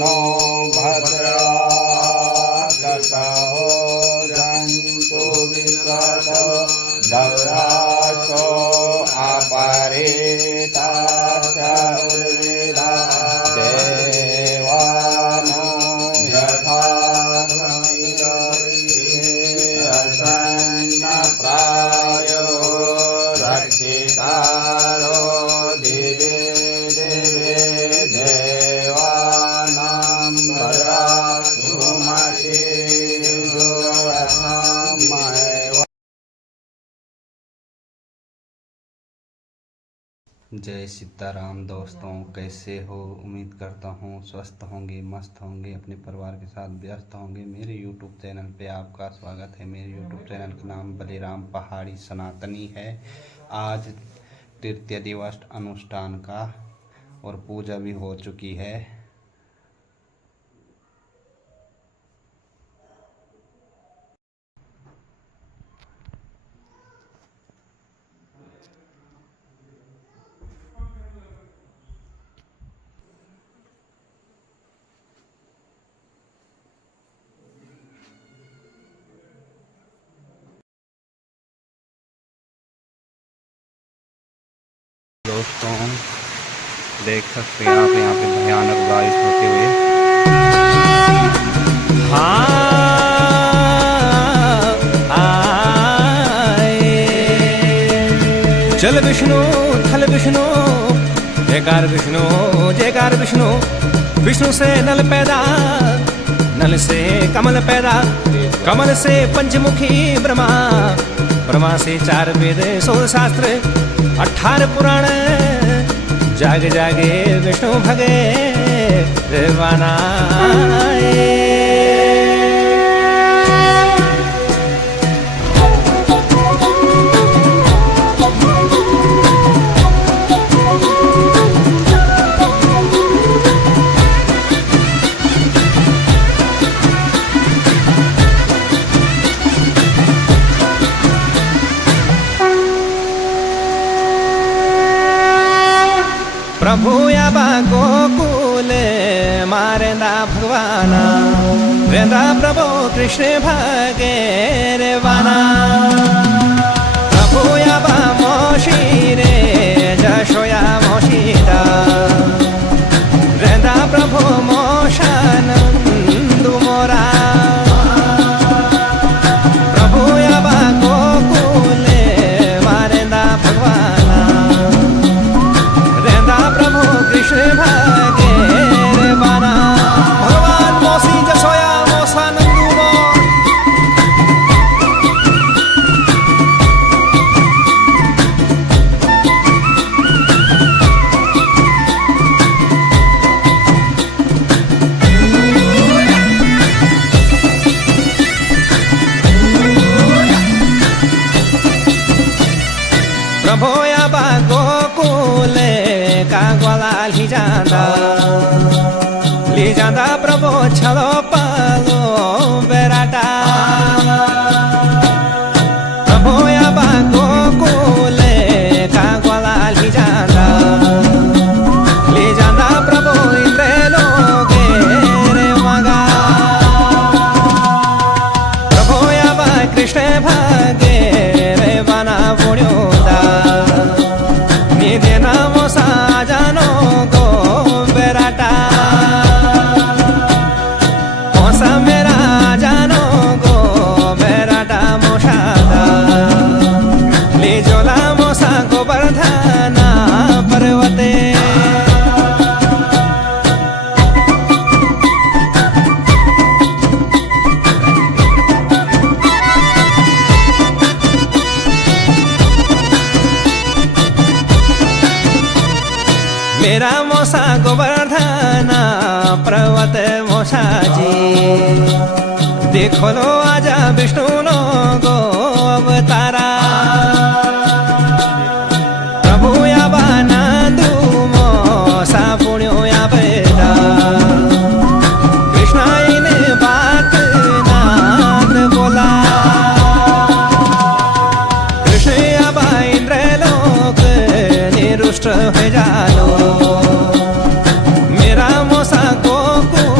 No भद्रागतहो जन्तु विश्वतो दौरासो अपरेतास्य उर्विदा देवानो यथा प्रायो रक्षितारो दिवे दिवे देवानां भद्रासुमते जय सीताराम। दोस्तों, कैसे हो? उम्मीद करता हूँ स्वस्थ होंगे, मस्त होंगे, अपने परिवार के साथ व्यस्त होंगे। मेरे YouTube चैनल पे आपका स्वागत है। मेरे YouTube चैनल का नाम बलिराम पहाड़ी सनातनी है। आज तृतीय दिवस अनुष्ठान का और पूजा भी हो चुकी है। दोस्तों, देख सकते हैं आप यहाँ पे भयानक बारिश होते हुए। जल विष्णु थल विष्णु जयकार विष्णु जयकार विष्णु। विष्णु से नल पैदा, नल से कमल पैदा, कमल से पंचमुखी ब्रह्मा, ब्रह्मा से 4 वेद 16 शास्त्र 18 पुराण। जाग जागे विष्णु भगे देवानाए। प्रभु याबा गोकुल मारेंदा भगवाना, रेंदा प्रभु कृष्ण भगे रेवाना। प्रभु याबा मोशी रे जशोया मोशीदा, रेंदा प्रभु मोशानंदु मोरा। प्रभु याबा गोकुल मारेंदा भगवाना, प्रभु कृष्ण भगे रेवाना। भगवान मोसी जसोया मोसा नंदू मो। प्रभु याबा गोकुल का ग्वाला ली जांदा प्रभु छलो पालो बेराटा। प्रभु याबा गोकुल का ग्वाला ली जांदा प्रभु इंद्र लोगे रे मगा। प्रभु याबा कृष्ण भगे रे बना बुढ़्योदा, निधे नामो साजानो गो बेराटा। मोसा मेरा जानो गो बेराटा मोशादा, ले जोला मोसा गोवर्धना पर्वते। मेरा मोसा गोवर्धना पर्वत मोसा जी। देखो लो आजा विष्णु नो गो अवतारा। प्रभु याबा नंदू मोसा पुण्यो या बेदा, कृष्णा इन बात नाद बोला। कृष्ण याबा इंद्र लोक निरुष्ट हो जालो। मेरा मोसा गोकुल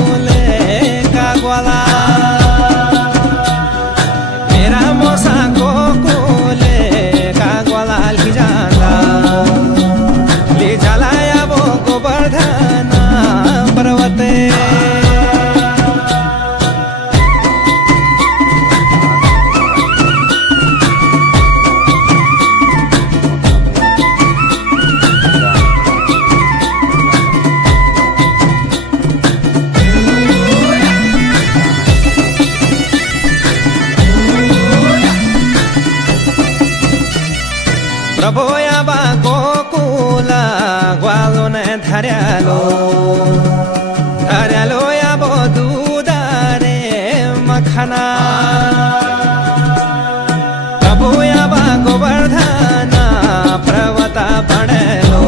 धार्यालो या बो दुधारे मखना प्रभु या बा गोवर्धना पर्वता बनेलो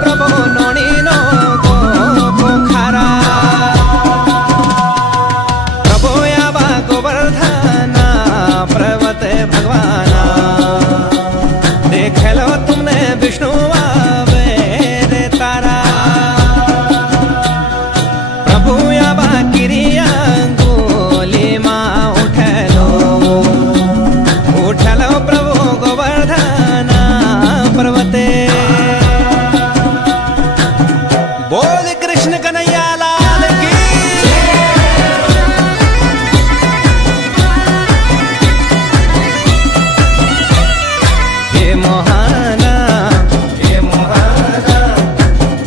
प्रभु नोनी नो गो पोखरा प्रभु या बा गोवर्धना पर्वत भगवाना देख लो तुमने विष्णु आवे रे तारा प्रभु या बा किरिया गोली माँ उठ लो प्रभु गोवर्धना पर्वते बोल कृष्ण कन्हैया लाल की हे मोहाना हे मोहाना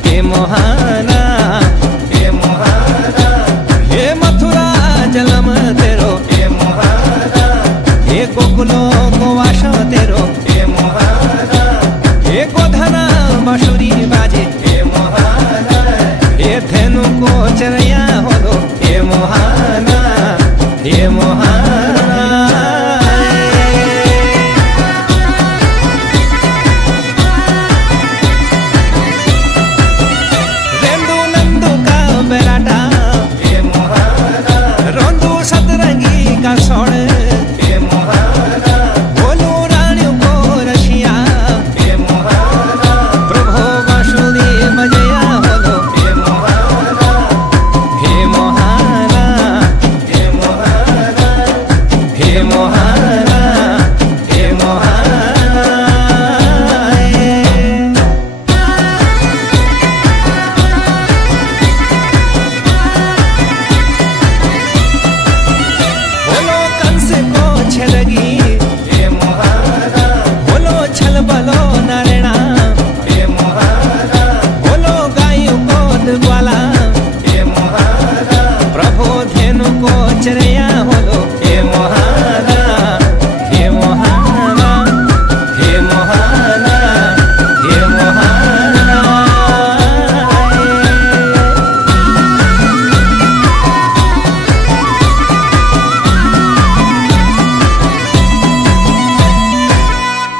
हे मोहाना हे मोहाना हे मथुरा जलम तेरो हे मोहाना हे गोकुलो गोवास तेरो हे मोहाना हे गोधना बांसुरी बाजे हे मोहाना हे धेनु को चरैया होलो हे मोहाना हे मोहाना रेंदु नंदू का बेराटा हे मोहाना रोंदू सतरंगी का सोड़ हे मोहाना बोलू रानी को रशिया हे मोहाना प्रभु बांसुरी बजया होलो हे मोहाना हे मोहाना हे मोहाना हे मोहाना हे मोहाना बोलो कंस को छलगी हे मोहाना बोलो छल बलो नारायणा हे मोहाना बोलो गायों को द्वाला हे मोहाना प्रभु धेनु को चरैया होलो हे मोहाना हे मोहाना हे मोहाना हे मोहाना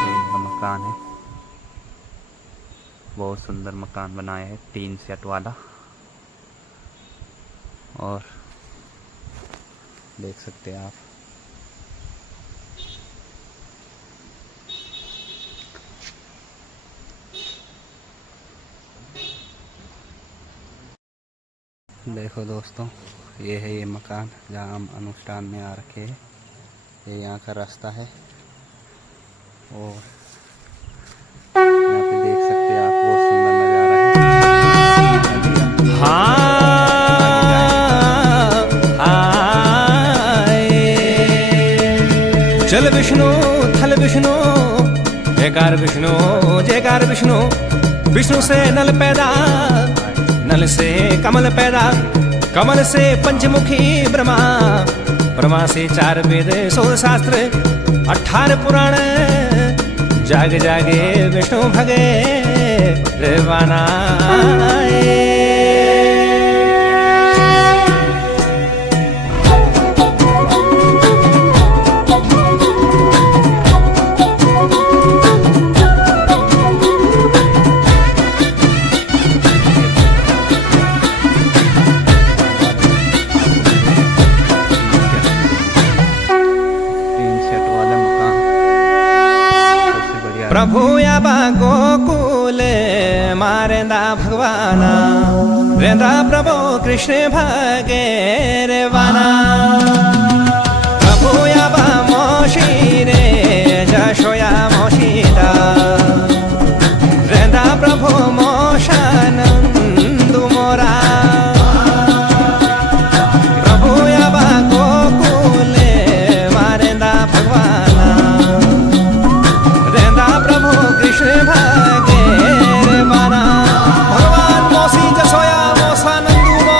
ये मकान है, बहुत सुंदर मकान बनाया है 3 सेट वाला। और देख सकते हैं आप देखो दोस्तों, ये है ये मकान जहाँ हम अनुष्ठान में आ रखे हैं। ये यहाँ का रास्ता है और यहाँ पे देख सकते हैं आप, बहुत सुंदर नज़ारा है। जल विष्णु थल विष्णु जयकार विष्णु जयकार विष्णु। विष्णु से नल पैदा, नल से कमल पैदा, कमल से पंचमुखी ब्रह्मा, ब्रह्मा से 4 वेद 16 शास्त्र 18 पुराण। जाग जागे विष्णु भगे रेवाना। प्रभु या बा गोकुल मारेंदा भगवाना, रेंदा प्रभु कृष्ण भगे रेवाना। प्रभु या बा मोशी रे जशोया मोशीदा, रेंदा प्रभु मोशानंदु मोरा। प्रभु या बा गोकुल मारेंदा भगवाना, प्रभु कृष्ण भगे रेवाना। भगवान मोसी जसोया मोसा नंदू मो।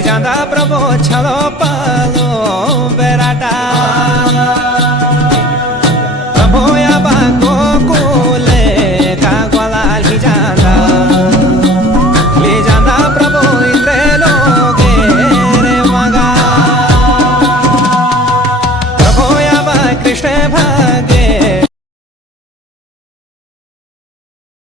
ਜਾਂਦਾ ਪ੍ਰਭੂ ਛੜੋ